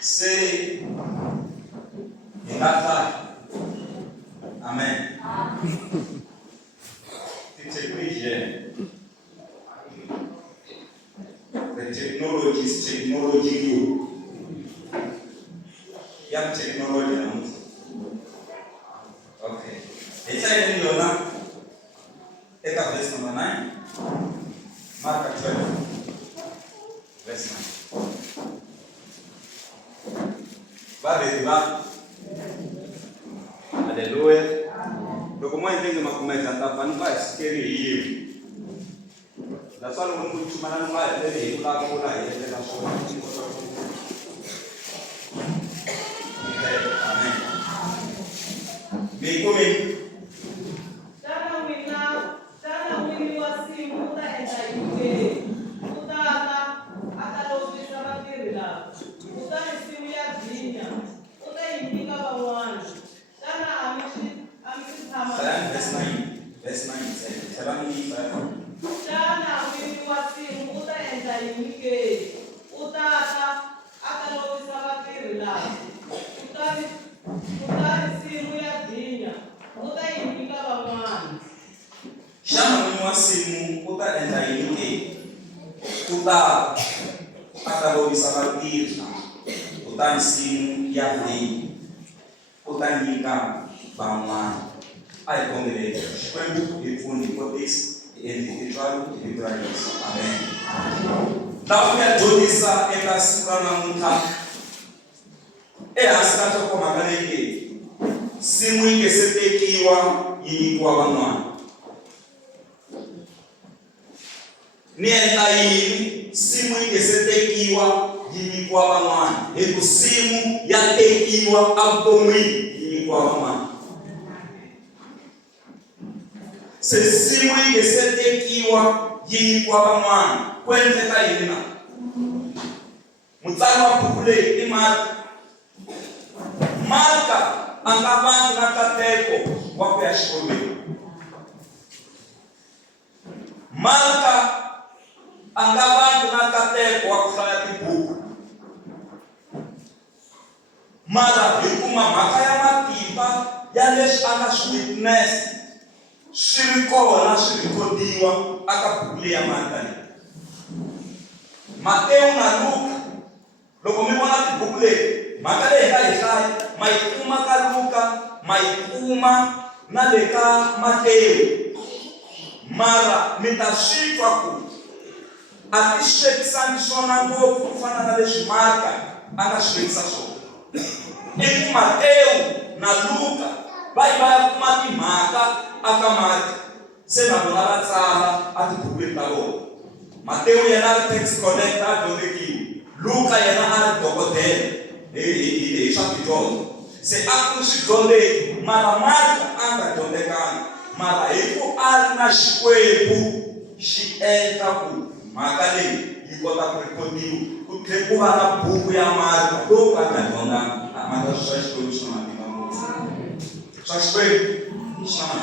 Se ingafani. Amen. The technology is technology. Young technology. Okay. It's a Yona. Eka verse number 9. Mark 12. Verse 9. Va. Hallelujah. Dokumwa ingenzi makumeta ndafani ba scary hiyo. La swali mungu chumana mbaya lele ikakula ile na shoma. Amen. Bikume. Sana wini wasimu utaenda yuke. Utaka akalofisa bakirila. Simu ya dinya. Utayimbika bawani. Sana amishi verse 9 says, Sana wini wasimu utaenda yuke. Utaka akalofisa bakirila. Simu ya dinya. Utayimbika bawani. Shana wini wasimu utaenda yuke. Utaka akalofisa bakirila. Simu ya dinya. Utanyika bamwana. I congregate. When you for this individual liberalism. Amen. Now we are doing this eka sikana muta. Askato kwa magalege. Simu ingesetekiwa yinikuwa bamwana. Nienda hii simu ingesetekiwa yinikuwa bamwana. Eku simu yatekiwa abomwi yinikuwa bamwana. Se simu ingesetekiwa yinikuwa bamwana. Kwenzeka yina. Mutano wa pukule ni Marka angabantu nakateko wako ya shikome. Marka angabantu nakateko wako ya kibuku. Mara hikuma makaya matimba yalesh witness shirikodiwa akapukulia mandani. Mateo na Luka loko mibona kibukule makale kai maikuma ka Luka maikuma na leka Mateo. Mara mitashitwa ku atishekisa nishona ngo kufana na leshi Marka akashekisa so. Iku Mateo na Luka baya kumati maka akamati sema bona tsala atibukule tabo. Mateo yana tax collector dodeki. Luka yana ari dokotele. Shapitolo. Se akushi dole mara Marka anga dondekana. Mara iko ari na shikwebu shi enta ku makale ikota kurekodiwa kutekuwa na buku ya Marka Luka kadonda amanda shashi kushona bimamu. Shashi kushona.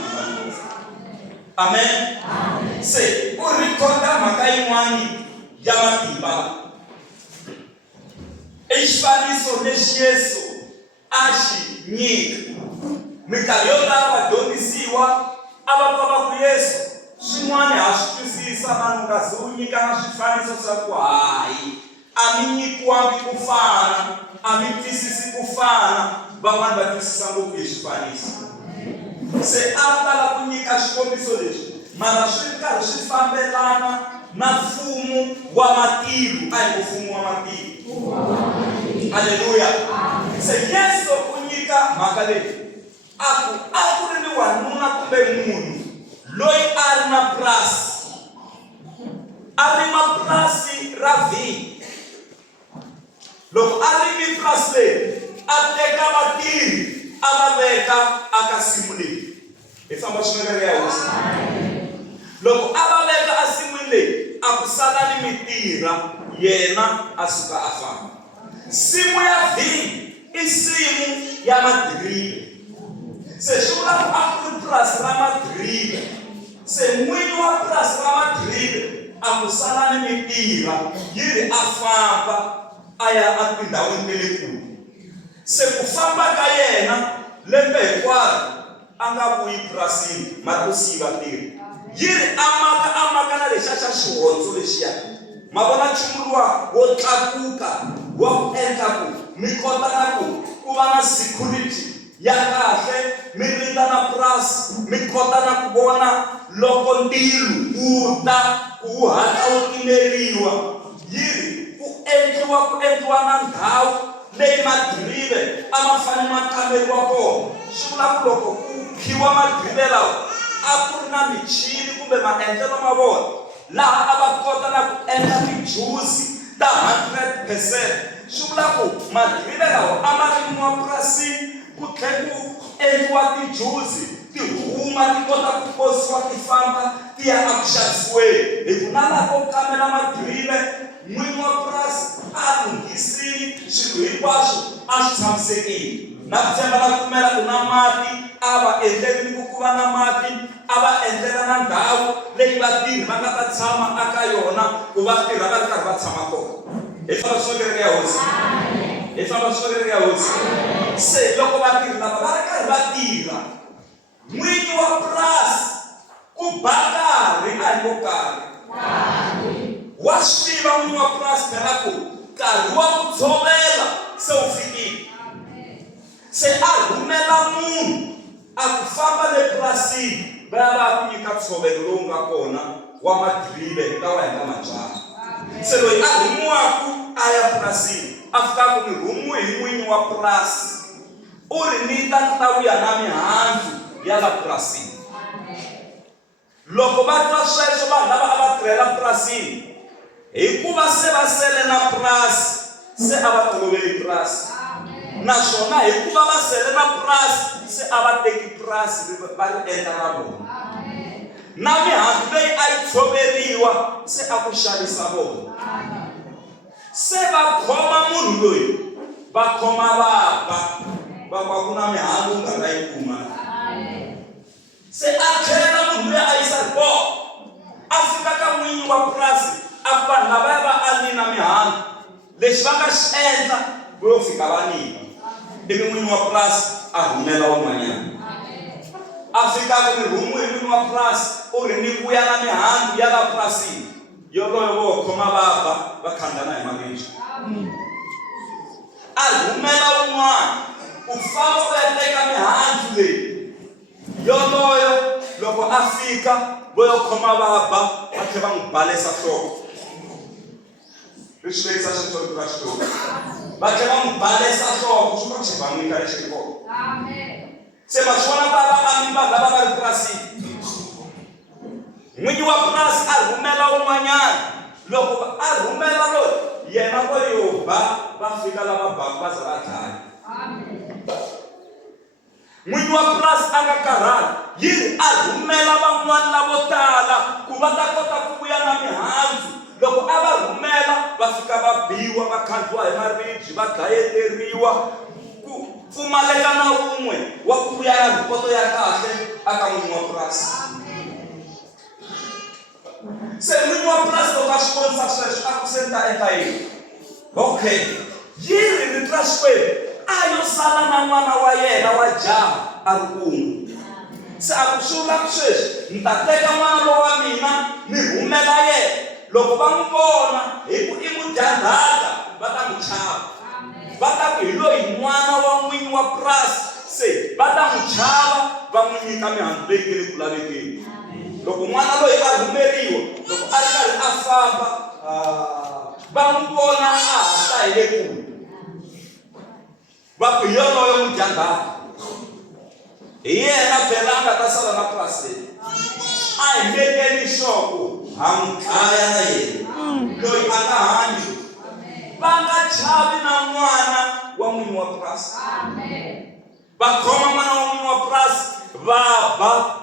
Amen. Amen. Se urikonda makai mwani yamatimba. Ishvaliso nesheso ashi nyika. Mikayona abadonisiwa abapapa ku Yesu. Shimwani ashtusisa manungazunyi kana shifaniso sakwa hayi. Aminyikwa kufana, amithisisi kufana, bamani batisisa ngokishifaniso. Se atala kunyika xikombiso lexi mara swi karhi swi fambelana na mfumo wa matilu. Ayi mfumo wa matilu. Haleluya. Se Yesu kunyika mhaka leyi aku ri ni wanuna kumbe munhu loyi a ri na purasi, a ri mapurasi ra vhinyo. Loko a ri ni purasi leyi a teka vatirhi ava veka aka simu leyi. Ifamba xin'wana ya Yesu. Loko ava veka a simu leyi a ku sala ni mitirha yena a suka a famba. Simu ya vhinyo i simu ya madiriva. Se swi vula ku a ku ri purasi ra madiriva. Se n'winyi wa purasi ra madiriva a ku sala ni mitirha yi ri a famba aya atindhawini ta le kule. Se ku famba ka yena lembe hinkwaro a nga vuyi purasini mara ku siva tirhi yiri amaka na lexiya xa xihondzo lexiya. Ma vona nchumu luwa wo tlakuka wa ku endla ku mi kota na ku va na security ya kahle, mi rindza na purasi, mi kota na ku vona loko ntilu wu ta ku wu hatla wu timeriwa. Yiri ku endliwa na ndhawu leyi madirive a ma fanele ma kamberiwa kona. Swi vula ku loko ku khiwa madirive lawa a ku ri na michini kumbe maendlelo ma vona laha a va kota na ku endla tijuzi ta 100%. Swi vula ku madirive lawa a ma rimiwa purasini ku tlhela ku endliwa tijuzi ti huma ti kota ku posiwa ti famba ti ya eku xavisiweni. Hi ku na laha ko kamela madirive n'winyi wa purasi a lunghisile swilo hinkwaswo a swi tshamisekile. Na ku tshemba na pfumela ku na mati a va endleli ku va na mati, a va endlela na ndhawu leyi vatirhi va nga ta tshama aka yona ku va tirha va ri karhi va tshama kona. Hi famba swiveleke ya hosi, hi famba swiveleke ya hosi. Se loko vatirhi lava va ri karhi va tirha, n'winyi wa purasi ku ba karhi a hi ko karhi wa swi tiva n'winyi wa purasi phela ku nkarhi wa ku tshovela se wu fikile. Se a rhumela munhu a ku famba le purasini va ya va ku nyika ntshovelo lowu nga kona wa madirive lawa hi nga ma byala. Se loyi a rhumiwaku a ya purasini a fika ku ni rhumiwe hi n'winyi wa purasi, u ri ni ta vuya na mihandzu ya la purasini. Loko va twa sweswo vanhu lava a va tirhela purasini, hikuva se va sele na purasi se a va toloveli purasi, naswona hikuva va sele na purasi se a va teki purasi va ri endla ra vona. Na mihandzu leyi a yi tshoveriwa se a ku xavisa vona. Se va khoma munhu loyi va khoma va ku na mihandzu nga ta yi kuma. Se a tlhela munhu loyi a yisa riboho a fika ka n'winyi wa purasi a ku vanhu lavaya va ali na mihandzu, lexi va nga xi endla vo fika va niva. Ivi n'winyi wa purasi a rhumela wun'wanyana a fika ku ni rhumiwe hi n'winyi wa purasi u ri ni vuya na mihandzu ya la purasini. Yoloyo vo khoma va khandana hi maribye. A rhumela wun'wana ku famba u ya teka mihandzu leyi. Yoloyo loko a fika vo yo khoma va tlhela va n'wi balesa nhloko. Leswi vekisa xitsongo ka xitori va tlhela va n'wi balesa nhloko swi va ku xivangwini lexi ri kona. Se va swona va vanhu lava va ri purasini. N'winyi wa purasi a rhumela wun'wanyana, loko a rhumela loyi yena vo yo va fika lava baka va za va dlaya. N'winyi wa purasi a nga karhali, yini a rhumela van'wana lavo tala ku va ta kota ku vuya na mihandzu. Loko a va rhumela va fika va biwa, va khandziwa hi maribye, va dlayeteriwa, ku pfumaleka na wun'we wa ku vuya na ripoto ya kahle aka n'winyi wa purasi. Se n'winyi wa purasi loko a swi vonisa sweswo a ku se ni ta endla yini? Okay, yini ri twa Xikwembu a yo sala na n'wana wa yena wa jaha a ri kun'we. Se a ku swi vula sweswi ni ta teka n'wana lowa wa mina ni rhumela yena. Loko va n'wi vona hi ku i mudyandzhaka va ta n'wi chava, va ta ku hi loyi n'wana wa n'winyi wa purasi. Se va ta n'wi chava va n'wi nyika mihandzu leyi nge le ku lavekeni. Loko n'wana loyi a rhumeriwa loko a ri karhi a famba va n'wi vona a hatla hi le kule, va ku hi yoloyo mudyandzhaka, hi yena phela a nga ta sala na purasi leyi. A hi mekeni xoko ha n'wi dlaya na yena loyi a nga hanyi. Va nga chavi na n'wana wa n'winyi wa purasi. Va khoma n'wana wa n'winyi wa purasi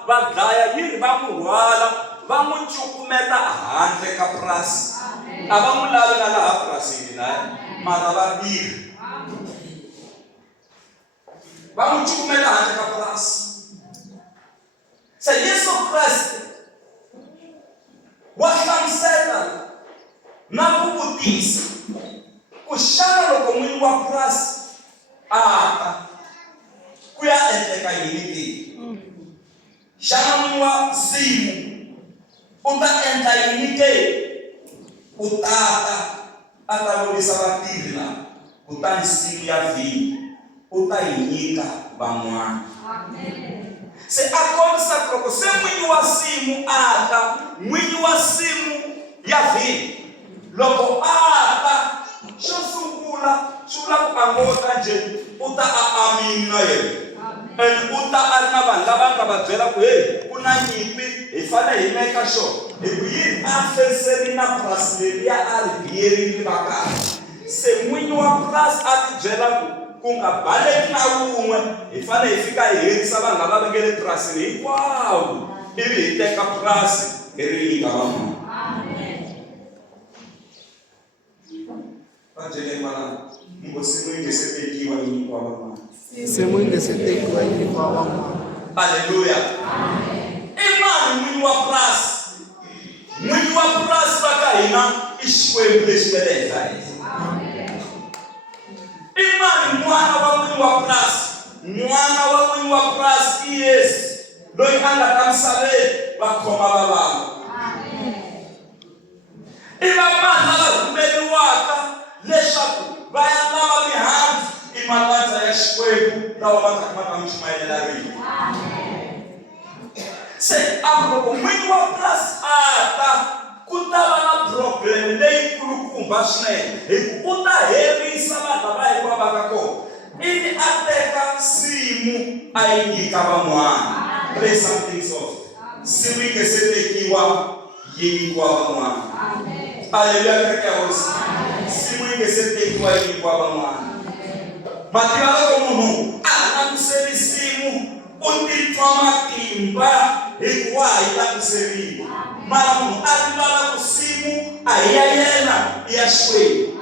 va dlaya, yini va n'wi rhwala va n'wi cukumeta handle ka purasi. A va n'wi lavi na laha purasini laya mara va tirha. Va n'wi cukumeta handle ka purasi. Se Yesu Kreste wa hlamusela na ku vutisa ku Kushana loko mwini wa purasi aka ku ya endleka yini ke? Xana mwini wa nsimu u ta endla yini ke? U ta lovisa vatirhi lava, kutani nsimu ya vhinyo u ta yi nyika van'wana. Se a kombisa ku loko se mwinyi wa nsimu aka, mwinyi wa nsimu ya vhinyo loko aka, xo sungula swi vula ku a ngo ta njhe u ta amini na yena. And u ta a ri na vanhu lava nga va byela ku hey, ku na nyimpi hi fanele hi meka sure hi ku yini a fenseni na purasi leriya a ri biyerile va kahle. Se mwinyi wa purasi a ti byela ku nga baleki na wun'we hi fanele hi fika hi herisa vanhu lava va nge le purasini hinkwawo, ivi hi teka purasi hi ri nyika van'wana. Va byele kwalano nsimu yi nge se tekiwa yi nyikiwa van'wana. Nsimu yi nge se tekiwa yi nyikiwa van'wana. Haleluya. I mani mwinyi wa purasi? Mwinyi wa purasi va ka hina i Xikwembu lexi nga le henhla henhla. I mani n'wana wa mwinyi wa purasi? N'wana wa mwinyi wa purasi i Yesu loyi a nga ta misaveni va khoma vavava. I va mani lava rhumeriwaka leswaku va ya lava mihandzu i matandza ya Xikwembu lawa va ta kumaka michumayela rito. Se a loko mwinyi wa purasi a ta ku ta va na problem leyikulukumba swinene hi ku u ta herisa vanhu lava hinkwavo va ka kona, ivi a teka nsimu a yi nyika van'wana. Play something soft. Nsimu yi nge se tekiwa yi nyikiwa van'wana. Haleluya, kereke ya hosi. Nsimu yi nge se tekiwa yi nyikiwa van'wana. Mativa loko munhu a langutiseri nsimu u titwa matimba hikuva hi langutiseriwa, mara munhu a rivala ku nsimu a hi ya yena i ya Xikwembu.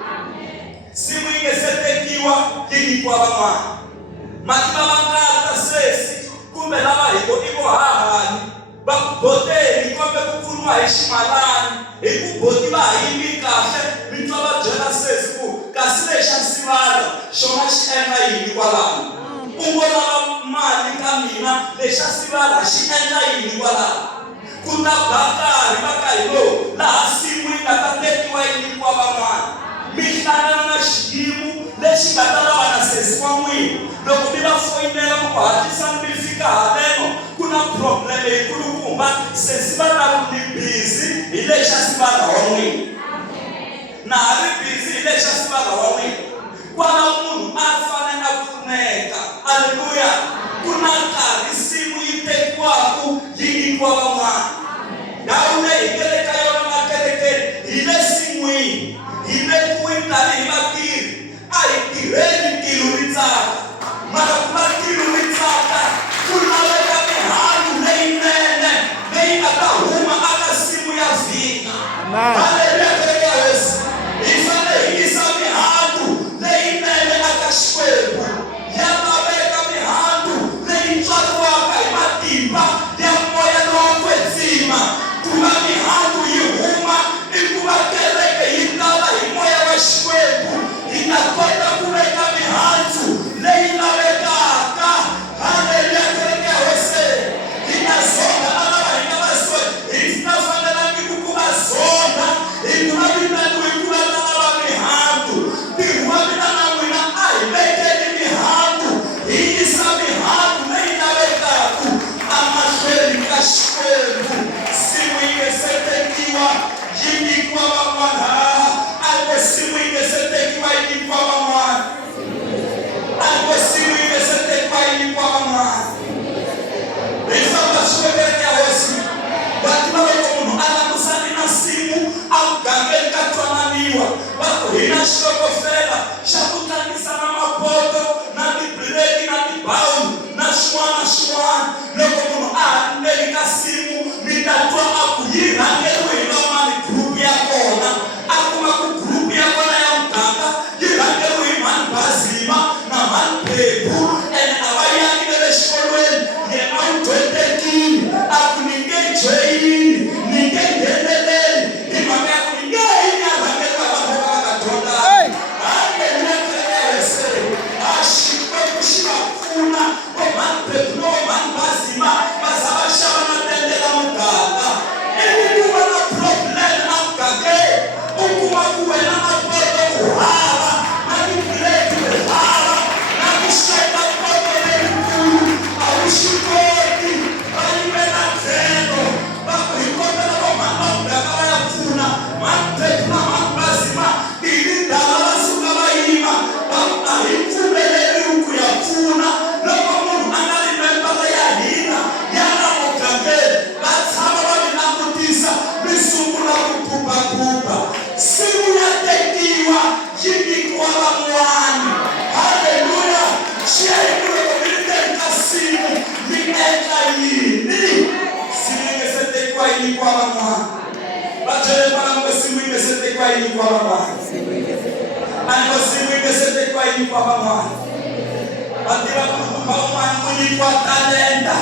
Nsimu yi nge se tekiwa yi nyikiwa van'wana. Mativa va nga ta sesi kumbe lava hi ko i vo hahani va ku boteni kumbe ku pfuniwa hi ximalani hi ku boti va yimi kahle mi twa va byela sesi ku kasi lexa nsivala xona xi endla yini kwalano. U ngo lava mali ka mina lexa nsivala xi endla yini kwalano. Ku ta ba nkarhi va ka hi lo laha nsimu yi nga ta tekiwa yi nyikiwa van'wana. Mi hlangana na xiyimo lexi nga ta lava na sesi wa n'wina. Loko mi va foyinela ku hatlisani mi fika haleno ku na problem yikulukumba, sesi va ta ku ni busy hi lexa nsivala wa n'wina. Na ha ri busy hi lexa nsivala wa n'wina. Kwala munhu a fanele a pfuneka. Haleluya. Ku na nkarhi nsimu yi tekiwaku yi nyikiwa van'wana. Ndhawu leyi hi nge le ka yona makerekeni hi le sin'wini, hi vekiwini tanihi vatirhi. A hi tirheni ntirho ri tsaka, mara ku va ntirho ri tsaka ku laveka mihandzu leyinene leyi nga ta huma aka nsimu ya vhinyo. Haleluya, kereke ya Yesu. Hi fanele hi yisa mihandzu leyinene aka Xikwembu. Ya laveka mihandzu leyi tswariwaka hi matimba ya moya lowo kwetsima. Ku va mihandzu yi huma i ku va kereke yi tala hi moya wa Xikwembu, hi ta kota ku veka mihandzu leyi lavekaka. Haleluya, kereke ya Yesu. Hi ta zonda na lava hi nga va soni, hi ta fanelangi ku va zonda hi ku va vitaniwe ku va ta lava mihandzu. Ntirho wa mina na n'wina a hi vekeni mihandzu, hi yisa mihandzu leyi lavekaka amahlweni ka Xikwembu. Nsimu yi nge se tekiwa yi nyikiwa van'wana. A ngo nsimu yi nge se tekiwa yi nyikiwa van'wana. A ngo nsimu yi nge se tekiwa yi nyikiwa van'wana. Hi famba swin'we kereke ya hosi. Va tiva loko munhu a langusani na nsimu a mugangeni ka twananiwa va ku hi na xitokofela xa ku tlangisa na mapoto na tibireki na tibawu na swin'wana na swin'wana. Loko munhu a haneli ka nsimu mi ta twa a ku yi rhangeriwe hi van'wani group ya kona. A kuma ku group ya kona ya muganga yi rhangeriwe hi mani Bazima na mani Phephu, and a va yangi na le xikolweni ye a wu dyondzekile. A ku ni nge joyini, ni nge ngheneleli hi mhaka ya ku ni nge yi ya rhangeriwa hi vanhu lava nga dyondza. kwa mwana. Batira kutupa umani kwa talenta.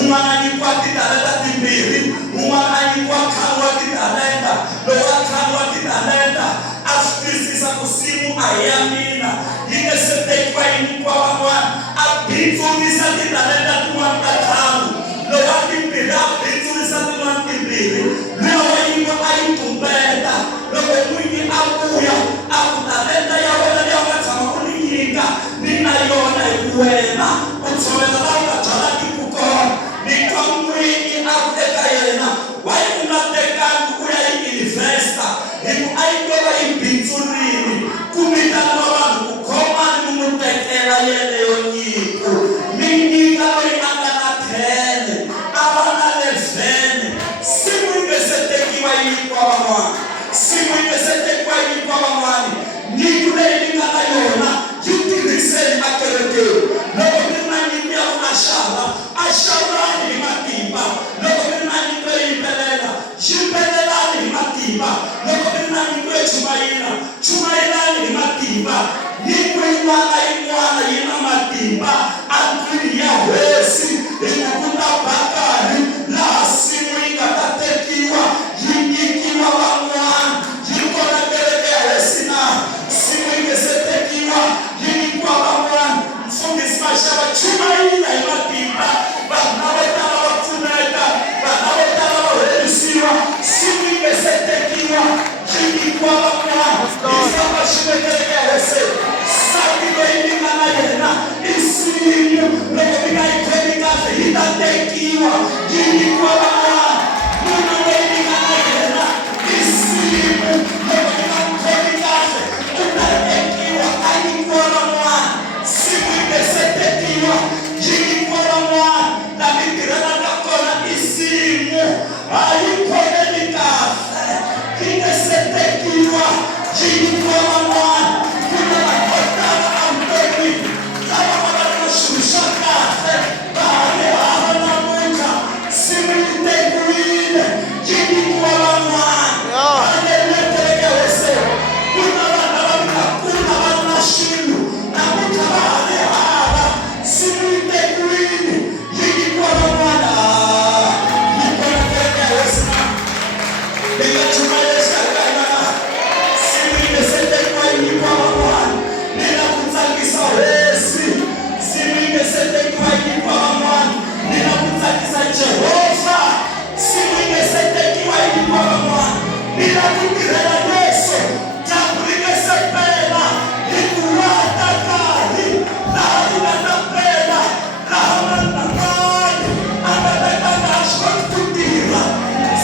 Umani kwa talenta timbiri. Umani kwa kalwa talenta. Loa kalwa talenta. Aspisa kusimu ayamina. Ine sete kwa ini kwa mwana. Abitulisa talenta tuwanta kalu. Loa timbiri. Abitulisa tuwanta timbiri. Loa imo aitumbeta. Loa mwini abuya. Abu talenta ya wala ya watama kuninga. Ninayona ikuwena. Utsowela lauka chalaki kukoha. Nika mwini abuteka yena. Wai unateka kukuya investa. Iku aitola impinzulini. Kumita nawabantu kukoma ni mumutekela yene yonyiku. Mingi kalo inangana tene. Abana lefene. Simu imesetekiwa ili kwa wamwani. Simu imesetekiwa ili kwa wamwani. Nikule iningana yona. Yutiliseni akerekeo. Loko mina nyimia unashala. Ashala ni matimba. Loko mina nyimia impelela. Jimpelela ni matimba. Loko mina nyimia chumaina. Chumaina ni matimba. Nikwe imwana ina matimba. Antuni ya wesi. Inakuta bakari. La simu ingatatekiwa. Yingikiwa wamwani. Yikona kerekea wesina. Simu ingesetekiwa. Yingikuwa wamwani. Mfundisi mashaba chumaina imatimba. Banawetala wafuneka. Banawetala warelusiwa. Simu ingesetekiwa. Yingikuwa wamwani. Isaba shimekerekea wese. Sabido iningana yena. Isimu. Rekobika ikwemikaze. Hitatekiwa. Yingikuwa wamwani. Muna iningana yena. Isimu. Rekobika ikwemikaze. Utatekiwa. Ayikuwa wamwani. Simu ingesetekiwa. Yingikuwa wamwani. Na mikirana kakona isimu. Ayikuemikaze. Ingesetekiwa. Yingikuwa wamwani. Kuna wakotana ampeni. Kama wana shushakate. Baale hawa na muka. Simu itekuine. Yingikuwa wamwani. Aneleteleke wese. Kuna wana wana shindu. Na muka baale hawa. Simu itekuine. Yingikuwa wamwani. Nikona teleke wese na. Nikachumayesha kaimana. Simu ingesetekwa ilikuwa wamwani. Ninakutakisa wesi. Simu ingesetekwa ilikuwa wamwani. Ninakutakisa Jehova. Simu ingesetekwa ilikuwa wamwani. Ninakukirela Yesu. Jambu ingesepela. Ikuwata kari. Nari natapela. Rahama namani. Anabeka nashwa kutira.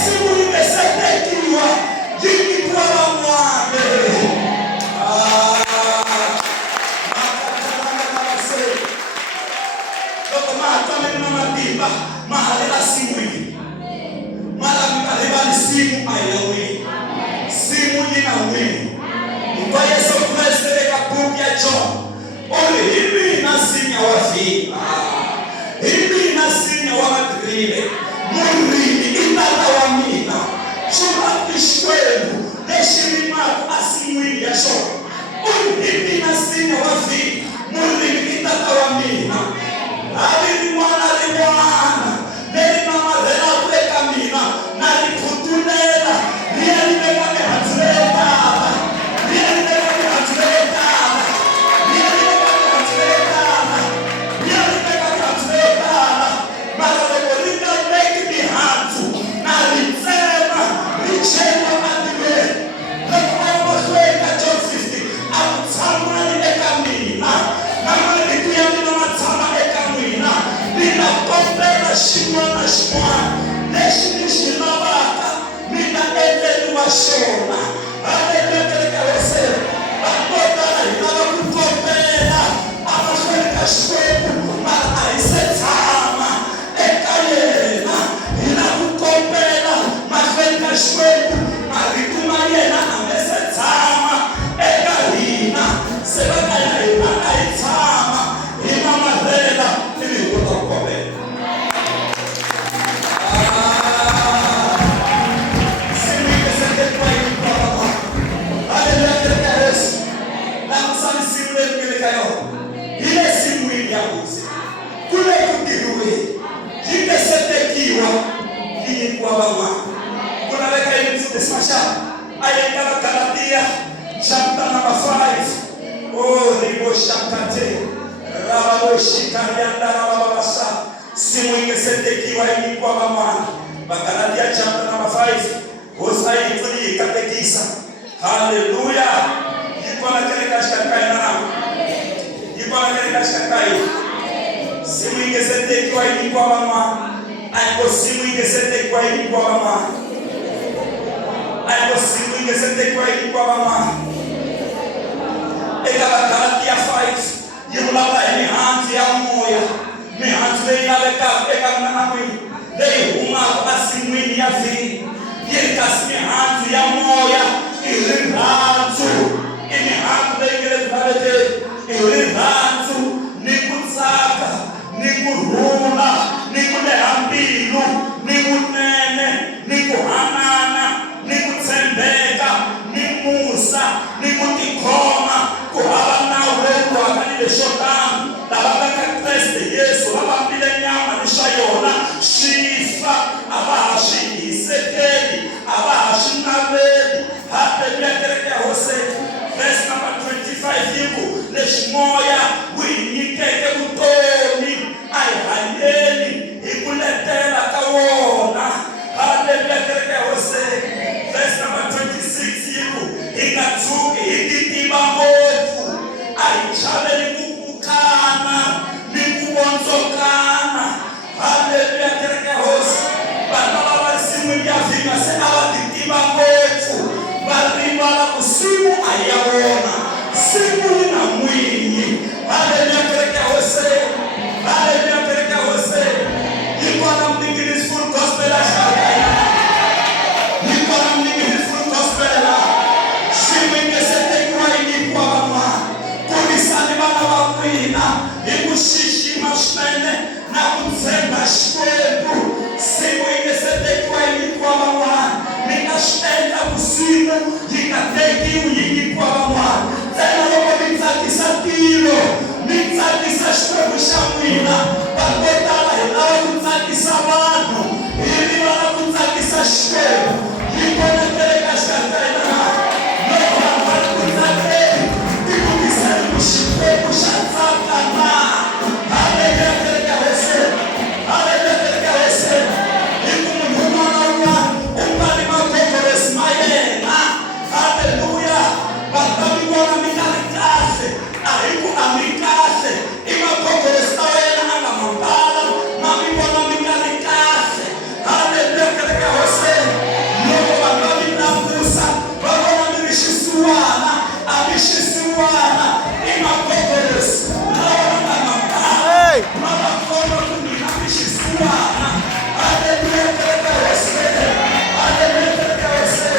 Simu ingesetekiwa. Yingikuwa wamwani. Loko mahatame ni mamatimba. Mahalela simu hii. Mala mikaleba ni simu ailawi. Simu nina wini. Kwa Yesu Kristo leka buku ya John. Oli hivi na sinya wafi. Hivi na sinya wa madrile. Murini itata wa mina. Chuma kishwebu. Neshiri maku asimwini ya John. Oli hivi na sinya wafi. Murini itata wa mina. Alini mwana limwana. Neri mama zela kuleka mina. Nari kutunela. Ria limeka me hatuleta. Ria limeka me hatuleta. Ria limeka me hatuleta. Ria limeka me hatuleta. Mara lekolika make me hantu. Nari tsema. Richema atime. Lekolika mwasweka John 50. Amutamani eka mina. Nama likuya mina matama eka mina. Nina pompela shimwa na shimwa. Neshini shimabaka. Nina endeni wa shona. Alekeleka wese. Bakota na inaba kupompela. Amashweka shweku. Mara aisetama. Eka yena. Ina kukompela. Mashweka shweku. Marikuma yena amesetama. Eka hina. Sebaka ya ina aitama. Ina madela. Ili kuta kukompela. Simu ingesetekiwa ilikuwa kwa mama. Kuna weka ile mfundisha. Ayenda Galatia chapter number 5. Oh, ribo shakate. Rabo shikarianda rababasa. Simu ingesetekiwa ni kwa mama. Galatia chapter number 5. Hosa ifuni katekisa. Hallelujah. Yiko na kile kashikakai na. Yiko na kile kashikakai. Simu ingesetekiwa ni kwa mama. Aiko simu ingesetekiwa ni kwa mama. Aiko simu ingesetekiwa ni kwa mama. Eka Galatia 5. Yulaba ni hanzi ya moya. Mi hanzi le inaleka eka mnamwi. Lei uma asimwini ya zi. Yekasmi hanzi ya moya. Ili hanzu. Ini hanzu le ingesetekiwa. Ili hanzu. Ni kutsaka. Ni kuruna. Ni kulehambilu. Ni kunene. Ni kuhanana. Ni kutsembeka. Ni musa. Ni kutikoma. Kuhaba na uwetu wakanile shotani. Labaka Kristo Yesu. Labambile nyama nishayona. Shifa. Abahashi isekeli. Abahashi nabeli. Hallelujah. Kereke hose. Verse number 25 yiku. Leshmoya. Winikeke utoni. Ayhayeli. Ikuletela kawona. Hallelujah. Kereke hose. Verse number 26 yiku. Ikatsuki. Ikitima mofu. Aichale nikukukana. Nikuonzokana. Hallelujah. Kereke hose. Banala wasimu ya vima. Se awakitima mofu. Barima la kusimu ayawona. Simu na mwingi. Hallelujah. Kereke hose. Hallelujah. Kereke hose. Yiko na mdingi this full gospel ashakaya. Yiko na mdingi this full gospel. Simu ingesete kwa ini kwa mama. Kunisani bana wakwina. Ikushishi mashmene. Na kumzemba shkwetu. Simu ingesete kwa ini kwa mama. Nikashenda kusimu. Yikateki uyingi kwa mama. Tena lopo nitakisa tilo. Nitakisa shkwetu shamwina. Bakotala ilawa kutakisa wanu. Ili wana kutakisa shkwetu. Yikone tereka shkataina. Lopo wana kutakei. Iku kisari kushikwetu shatakana. Hallelujah. Tereka hese. Hallelujah. Tereka hese. Iku mhuma na uwa. Umbali makokores mayena. Hallelujah. Bakami wana mikalikase. Aiku amikase. Ima kokores mayena anga mambala. Mami wana mikalikase. Hallelujah. Tereka hese. Loko bakami nafusa. Bakona mirishisuwana. Amishisuwana. Ima kokores. Lawana mambala. Mama kono kumina mishisuwana. Hallelujah. Tereka hese. Hallelujah. Tereka hese.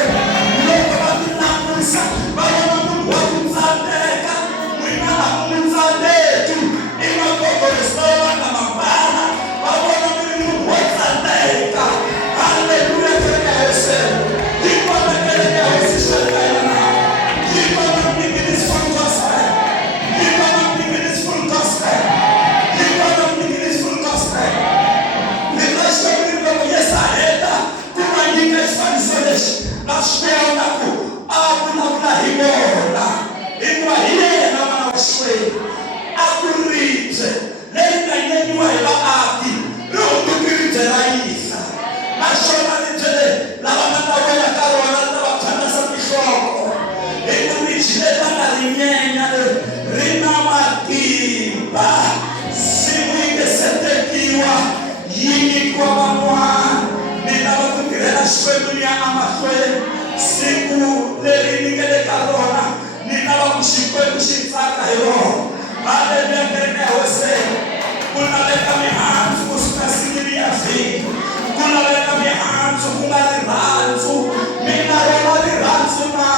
Loko bakami nafusa. Bakona mungu wakumzadeka. Mwimana kumzadetu. Ima kokores. Lawana mambala. Bakona mungu wakumzadeka. Hallelujah. Tereka hese. Iko na tereka hese shakayana. Iko na mdingi this full gospel. Iko na mdingi this full gospel. Iko na mdingi this full gospel. Nikashwa kuliko yesa heta. Kumanyika isfanisoleshi. Nashpea unaku. Abuna unahimona. Inwa hiye na wana washwe. Akurite. Lenda inenyua ila aki. Rutukirite raisa. Nashona nitele. Lawananda wela karo wananda wakanda sa mishoko. Iku michileta na rinyenya. Rina makiba. Simu ingesetekiwa. Yini kwa mamwa. Ninawa kukirela shwe dunia amashwe. Siku leri nikele karona. Ninawa kushikwe kushitaka hero. Hallelujah. Kereke hose. Kunaleta mihanzu kusuka simili ya zi. Kunaleta mihanzu kungali ranzu. Minarona li ranzu na.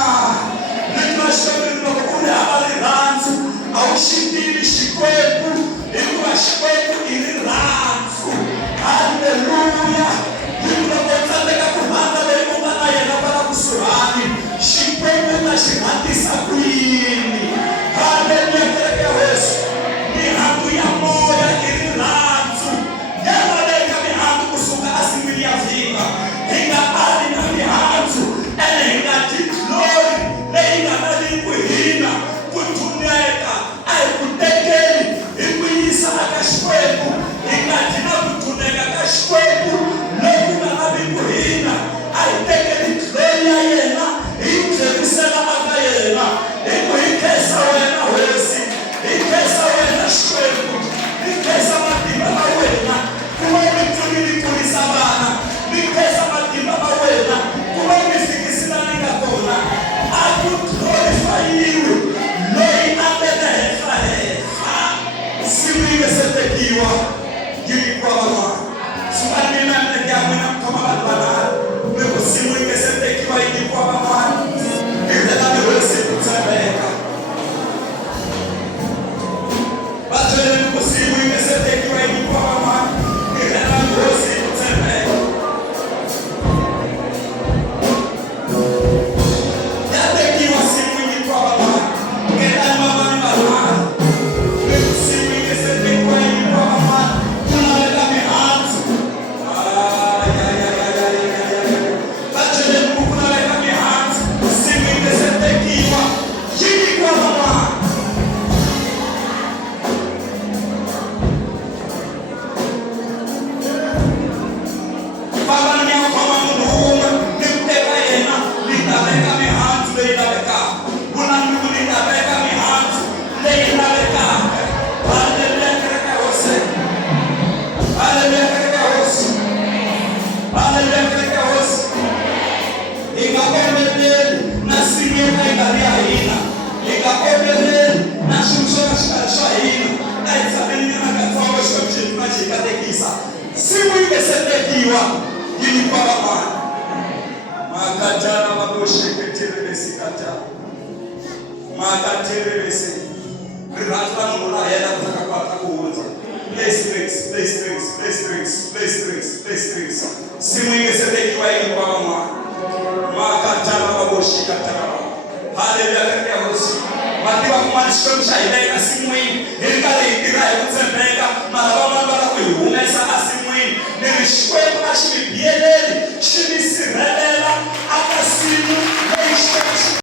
Nikashwe kule habari ranzu. Aushindili shikwetu. Ikuwa shikwetu ili ranzu. Hallelujah. Yunga kuhanda lemunga na yenabara kusurani. Shikwetu na shikatisa kuini. Hallelujah. Kereke hose. Mihangu ya moya ili ranzu. Yamaleka mihangu kusuka asimili ya vima. drinks. Simwingi setekiwa ili kwa mwa. Makatana maboshi katana. Haleluya katika hosi. Matiwa kumanisho mshaileka simwingi. Ilikale itira ya kutembeka. Marabama mbala kuiumesa asimwingi. Nilishkwe kwa shimibieleli. Shimisirelela. Akasimu. Neishkwe.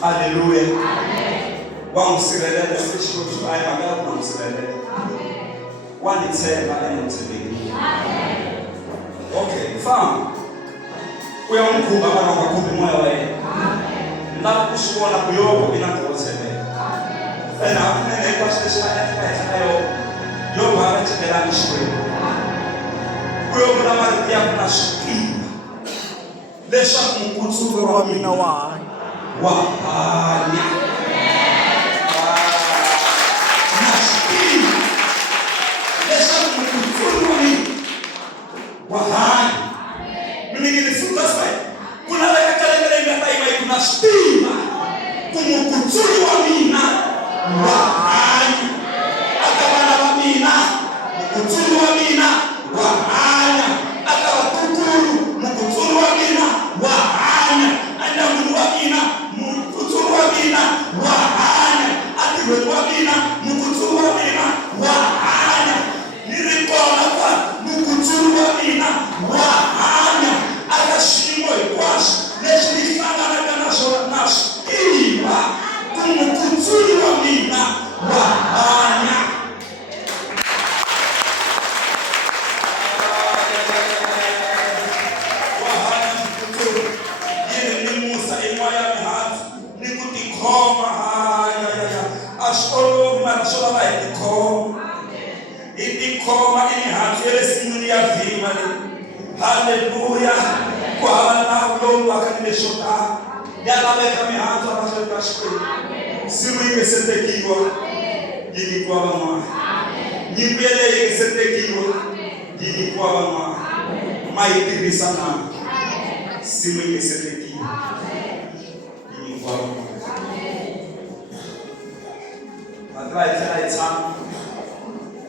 Hallelujah. Wangisirelela esishuthu ayi makela wangisirelela. Wanithemba enentsebeni. Okay, fine. Uyamkhumba mara ungakhumbi moya wa yena. Lapho usibona kuyoko inangothebeka. Ena akunene kwasesha ekhaya yo warathela ngishwe. Kuyokula mali yakuna shikima. Leshaku mkutsuko wa mina wa hanya. Nashikima. Leshaku mkutsuko wa mina wa hanya. Mimi nilifunza sasa. Kuna weka kalengele imetaima kuna stima. Kumukutsuko wa mina wa hanya. Akabana wa mina. Mkutsuko wa mina wa hanya. Akawatukuru mkutsuko wa mina wa hanya. Adamu wa mina mkutsuko wa mina wa hanya. Atiwe wa mina mkutsuko wa mina wa hanya. Nilipona kwa mkutsuko wa mina wa hanya. Akashimwe kwashi. Neshifana na kanasho nashkiwa. Kumukutsuko wa mina wa hanya. Haleluya. Kwa wana ulongo akanileshota. Yalaweka mihanzo abashaka shwe. Simu ingesetekiwa. Yilikuwa bamwa. Nyibele ingesetekiwa. Yilikuwa bamwa. Maitirisa na. Simu ingesetekiwa. Yilikuwa bamwa. Matrai tena itamu.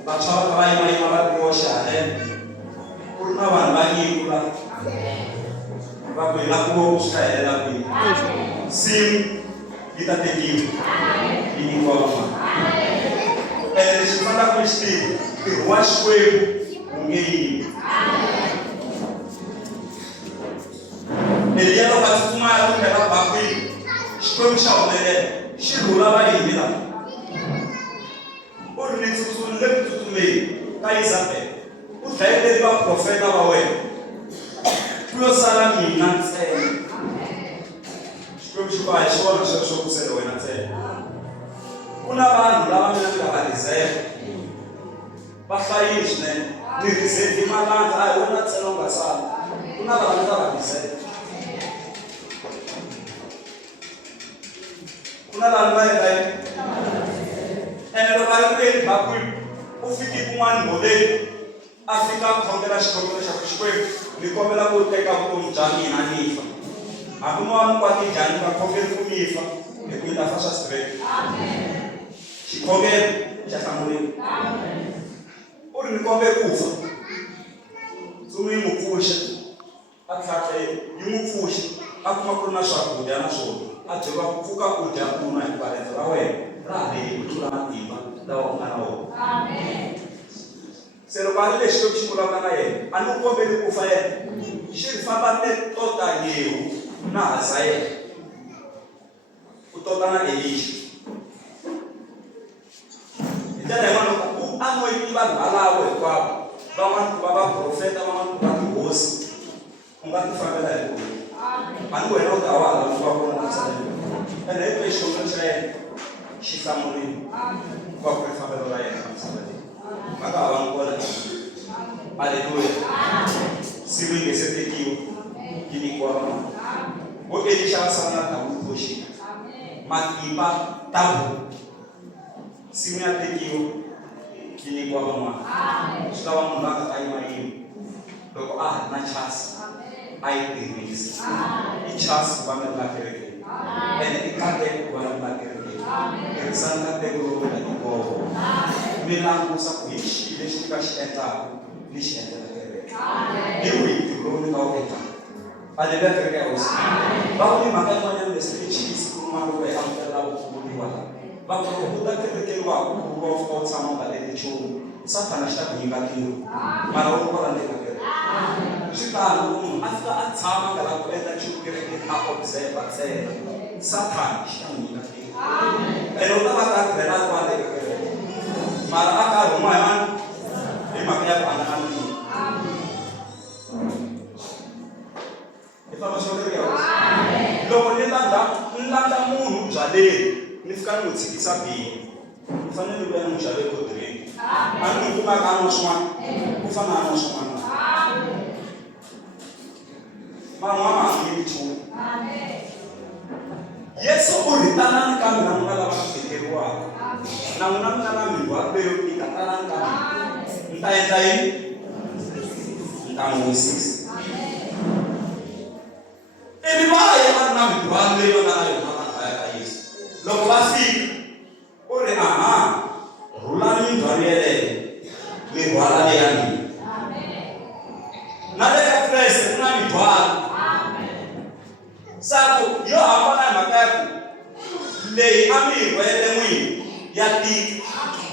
Bachawa kawai maimala kuosha. Kuna wanbanyi kula. Bako ilakuwa kushkaela kui. Simu itatekiwa. Yilikuwa bamwa. Shifanda kushtivu. Washwebu ungeini. Eliano katuma ya tukela bakwi. Shkwebu shaonele. Shirula bali imila. Uri nitutunle kututume. Kaizape. Utaende kwa profeta wawe. Kuyo sala mina tsene. Shkwebu shukwa aishwa na shosho kusele wena tsene. Kuna bantu laba mina ngabalizela. Bahlayishne nirizeli malanga ayi wena tsena ungasala. Kuna bantu ngabalizela. Kuna bantu baye. Ene lo bali bakwi ufiki kumani modeli. Afrika khongela xikongelo xa Xikwembu ni kombela ku teka vutomi bya mina nifa. Hakun'wa mukwati njhani va khongeli ku nifa hi ku ta fa swa straight. Xikhongelo xa hlamuriwa. U ri ni kombela ku fa. Tsumi yi n'wi pfuxa. A tlhatlhe yi n'wi pfuxa. A kuma ku ri na swakudya na swona. A byeriwa ku pfuka ku dya kuna hi riendzo ra wena ra ha lehi ku tlula matimba lawa u nga na wona. Amen. Se lo vale lexi xi vulavula na yena a ni kombeli ku fa yena xi famba ne tota yehu na Hazaeli ku tota na Elisha ndlela yin'wana ku anoyi vanhu valavo hinkwavo van'wana ku va vaprofeta van'wana ku va tihosi u nga ti fambela hi kona a ni wena u ta wa hala va vona na msaleni ene hi kwihi xikongelo xa yena xi hlamuriwa ku va ku ri fambelo ra yena na msaleni. Maka awangona. Haleluya. Simu ingesetekiwa. Yilikuwa bamwa. Wote Elisha sana tamukoshi. Matimba tabu. Simu yatekiwa. Yilikuwa bamwa. Sitawa mundaka taima hiyo. Doko na chance. Aitirisi. Ichance kwa mela kereke. Ene ikate kwa mela kereke. Kerisana teguro na nikovo. Milanguza kuishi lexi ka xi endlaka lexi endlaka kereke. Hi wihi ntirho lowu ni nga wu endlaka? Haleluya kereke ya hosi. Va ku ni mhaka yin'wanyana leswi chisi ku kuma loko hi amukela vupfuniwa laha. Va ku loko u ta kerekeriwa ku va u fika u tshama u nga endli nchumu, Satana xi ta ku nyika ntirho. Mara u kona le ka kereke. Swi tano munhu a fika a tshama nga lavi ku endla nchumu kerekeni a observa ntsena. Satana xi ta n'wi nyika ntirho. Ene u ta va fika ni utsikisa bi ufane ni bya mujale ko drink anu kuma ka no soma ufana no soma mama ni bitu Yesu uritana ni kama na ngala bakekerwa na unamna na miwa beo ikatana kama ntaendai ntamuisisi Ebibaye bana mitwalo yo na yo mama ya Yesu. Loko basi ore rulani ndwalele mirwala yani. Na leka Kristo kuna mitwalo. Sabu yo hapana makaku. Le ami wele mwi ya ti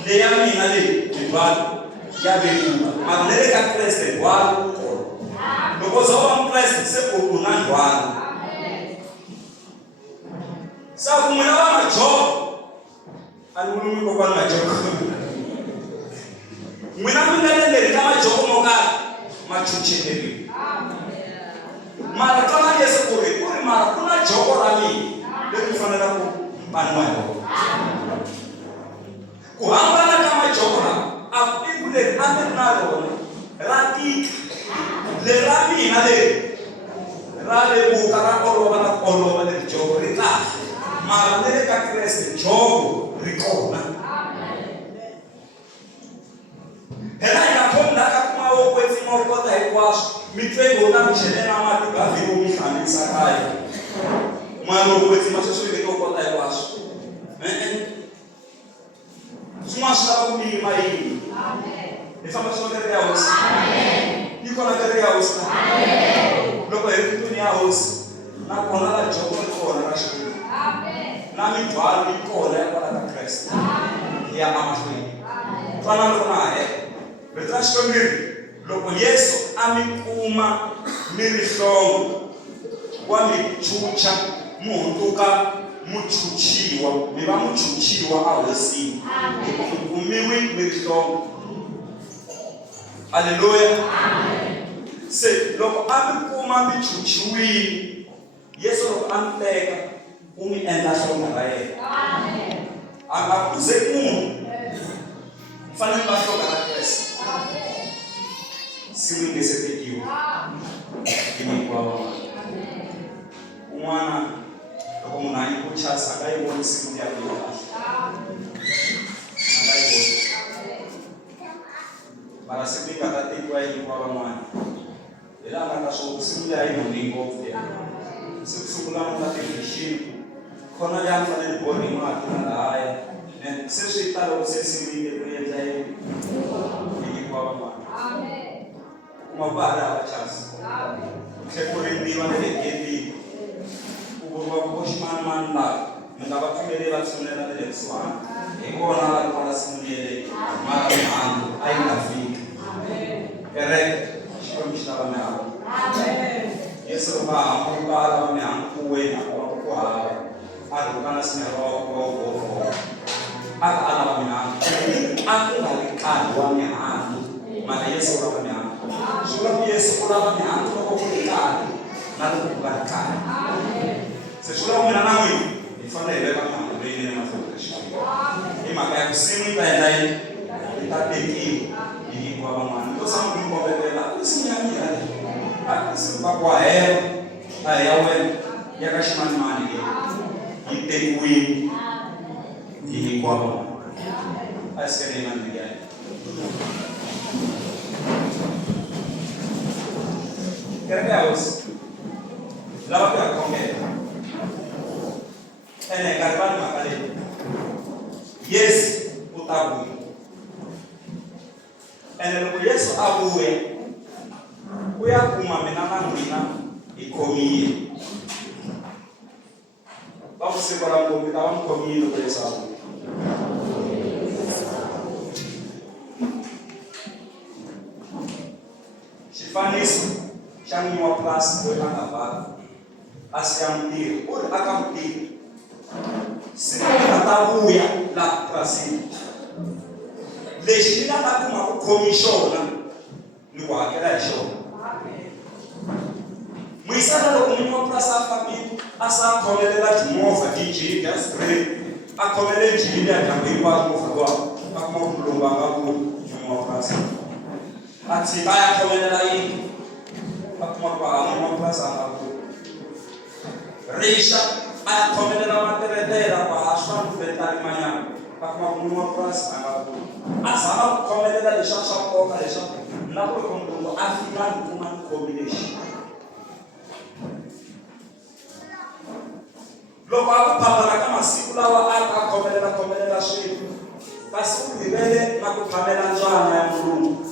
le ami na le mitwalo ya beku. Magleka Kristo walo. Loko sawa Kristo se kuna ndwala. Sabu mwana wa macho alulumi kwa macho mwana mwingine kama macho moka machucheni mara kama Yesu kule mara kuna joko rami ndio kufanana kwa mpanwa kuhambana kama joko apikule amenalo rati le rami na le bukara kolo bana joko rita Maranele ka Kristo jogo rikona. Hela inaponda kama okwezi mokota ikwaso mitwego na mchelena matu kaviru mifanisa kai. Mwana okwezi masoso ile okota ikwaso. Suma sababu ni mai. Amen. Efama sonde ya hosi. Amen. Niko na kare ya hosi. Amen. Loko yetu ni ya hosi. Na kona la jogo kona na shukuru. Na mitwalo ikona kwa Kristo. Amen. Ya amafuni. Amen. Twana naye. Betrashko miri. Loko Yesu amikuma mirishongo. Wa michucha muntuka muchuchiwa. Miba muchuchiwa awesi. Amen. Kumiwi mirishongo. Haleluya. Amen. Se loko amikuma michuchiwi. Yesu loko amiteka umi enda songa rae. Amen. Akakuze mfano mbashoka na Kristo. Amen. Simu ingesepekiwa. Amen. Kwa Bwana. Amen. Umwana loko munani kucha sakai woni simu ya Bwana. Amen. Amen. Para sepika tatikwa hii kwa Bwana. Ila ngataso simu ya hii ndingo fia. Sikusungulana na teknishini kona ya mfano ni boni matu na haya na sisi italo sisi mwingi kuyenza hivi ni kwa Bwana. Amen. Kumabara wa chance. Amen. Sekuri ni wale kendi kuwa kushimana manna ngaba tumele batsonela le tswana ikona la kwa simuele mara mangu aina fika. Amen. Correct. Shikomshaba na. Amen. Yesu ba amukala na amkuwe na kwa hawa alukana sina roho ana mina akali wa mihandu maana Yesu roho mihandu sura Yesu roho mihandu kwa kulikali na kukubarikani. Amen. Sura mwana nawe ifanye ile kama ndio ile mafundisho. Amen. Ima kaya kusimu itaendai itabeki ni kwa mwana ndio sababu Mungu amebeba usinyamia akisipa kwa heo ayawe yakashimani mani itekui ni kwa Bwana. Askari na ndigani Kerbeaus lawa kwa kombe ene karban makale yes utabu ene lo Yesu abuwe kuya kumamena mwina ikomiye bamusekora ngo bitawa mukomiye no kwesa Shifanis changi wa plus kwa akava asiamtiri uri akamtiri sisi tatabuya la prasi leshina takuma komishona ni kwa kila show. Mwisana lo kunywa plus afabi asa tolela timova DJ just pray akhomele jini ya jambo hinkwaro mo fatwa a kuma ku lomba nga ku n'wamapurasi a tshika ya khomelela yini a kuma ku n'wamapurasi a nga ku rixa a ya khomelela materetela va swa mfetani manyana a kuma ku n'wamapurasi a nga ku a zama ku khomelela leswaku swa nkoka leswaku na ku loko munhu a fika ni kuma ni combination loko a ku phamela ka masiku lawa a khomelela swilo kasi u rivele na ku phamela njwana ya mulungu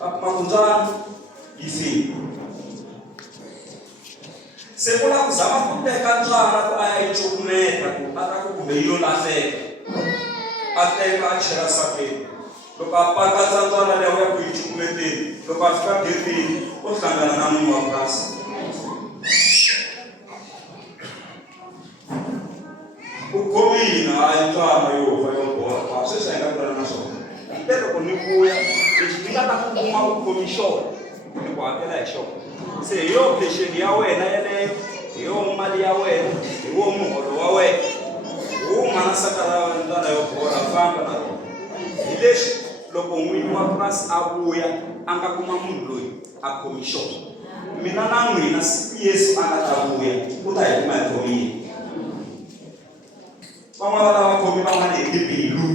a kuma ku njwana yi file se ku la ku zama ku teka njwana ku a ya yi cukumeta ku a ta ku kumbe yi lo lahleka a teka a chela sapeni loko a pakatsa njwana leyi ya ku yi cukumeteni loko a fika getini u hlangana na munhu wa purasi ukhomina a yi tswama yo fa yo boha sweswi a hi nga vulana na swona te loko ni vuya lexi ni nga ta ku kuma u khomi xona ni ku hakela hi xona se hi yo pension ya wena yeleyo hi yo mali ya wena hi wo muholo wa wena hi wo manasaka ra ndlela yo bola famba na rona hi leswi loko n'winyi wa purasi a vuya a nga kuma munhu loyi a khomi xona mina na n'wina siku Yesu a nga ta vuya u ta hi kuma hi khomile van'wana lava khomi van'wana hi tibilu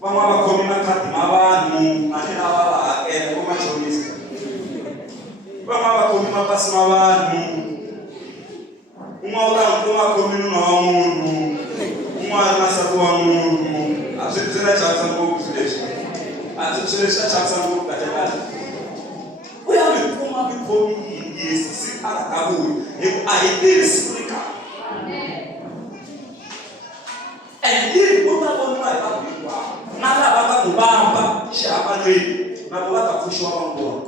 van'wana va khomi makhadi ma vanhu mali lava va hakela ku machonisa van'wana va khomi mapasi ma vanhu un'wana u nga khomi nuna wa munhu un'wana masati wa munhu a swi swi na chavisa ngopfu swi leswi a swi leswi a chavisa ngopfu kahlekahle u ya mi kuma mi khomi Yesu siku a nga ta vuya hi ku a hi tivi siku ri kaya and u ta voniwa hi vanhu hinkwavo na lava nga n'wi vamba xihambanweni na ku va ta pfuxiwa va vona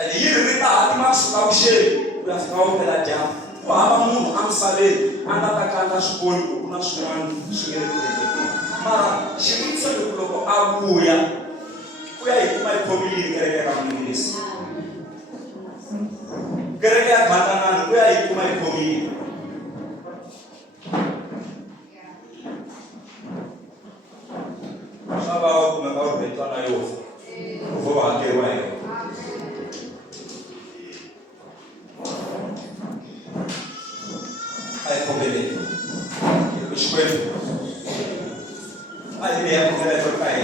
and yi ri ta hatima kusuka vuxeni ku ya fika vupela dyambu ku hava munhu amisaveni a nga ta kanda swivoni ku ku na swin'wana swi nge le ku endlekeni mara xivutiso loko loko a vuya ku ya hi kuma hi khomile kereke ya ka Munisi kereke ya Bantanani ku ya hi kuma hi khomile Shabao kumeka ubetana yofu ufo wake wayo ai kombele kushkweli ai ya kumela tokai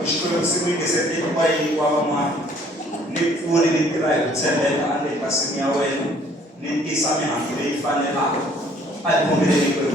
kushkweli simu ngesete kwa mwa ni puri ni kirai kutsendela ande pasini ya wenu ni kisame hangile ifanela ai kombele